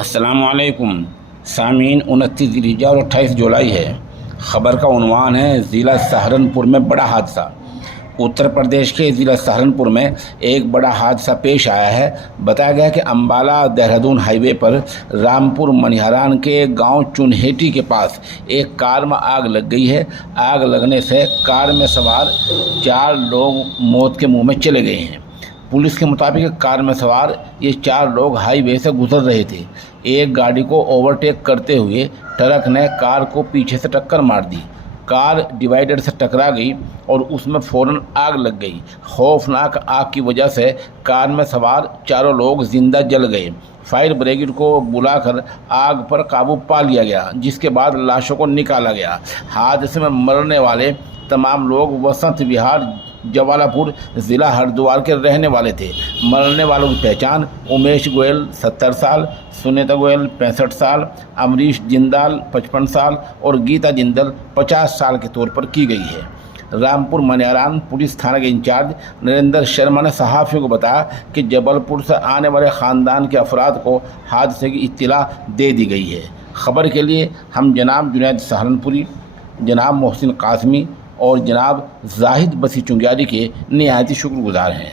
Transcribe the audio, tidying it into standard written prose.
अस्सलामुअलैकुम सामीन। 29 जिल्हिज्जा और 28 जुलाई है। ख़बर का उन्वान है ज़िला सहारनपुर में बड़ा हादसा। उत्तर प्रदेश के ज़िला सहारनपुर में एक बड़ा हादसा पेश आया है। बताया गया कि अम्बाला देहरादून हाईवे पर रामपुर मनिहारान के गांव चुनहेटी के पास एक कार में आग लग गई है। आग लगने से कार में सवार 4 लोग मौत के मुंह में चले गए हैं। पुलिस के मुताबिक कार में सवार ये 4 लोग हाईवे से गुजर रहे थे। एक गाड़ी को ओवरटेक करते हुए ट्रक ने कार को पीछे से टक्कर मार दी। कार डिवाइडर से टकरा गई और उसमें फ़ौरन आग लग गई। खौफनाक आग की वजह से कार में सवार चारों लोग जिंदा जल गए। फायर ब्रिगेड को बुलाकर आग पर काबू पा लिया गया, जिसके बाद लाशों को निकाला गया। हादसे में मरने वाले तमाम लोग वसंत विहार जवालापुर ज़िला हरिद्वार के रहने वाले थे। मरने वालों की पहचान उमेश गोयल 70 साल, सुनीता गोयल 65 साल, अमरीश जिंदाल 55 साल और गीता जिंदल 50 साल के तौर पर की गई है। रामपुर मनिहारान पुलिस थाना के इंचार्ज नरेंद्र शर्मा ने सहाफ़ियों को बताया कि जबलपुर से आने वाले ख़ानदान के अफराद को हादसे की इत्तला दे दी गई है। ख़बर के लिए हम जनाब जुनैद सहारनपुरी, जनाब मोहसिन कासमी और जनाब जाहिद बसी चुंगियारी के निहायती शुक्रगुजार हैं।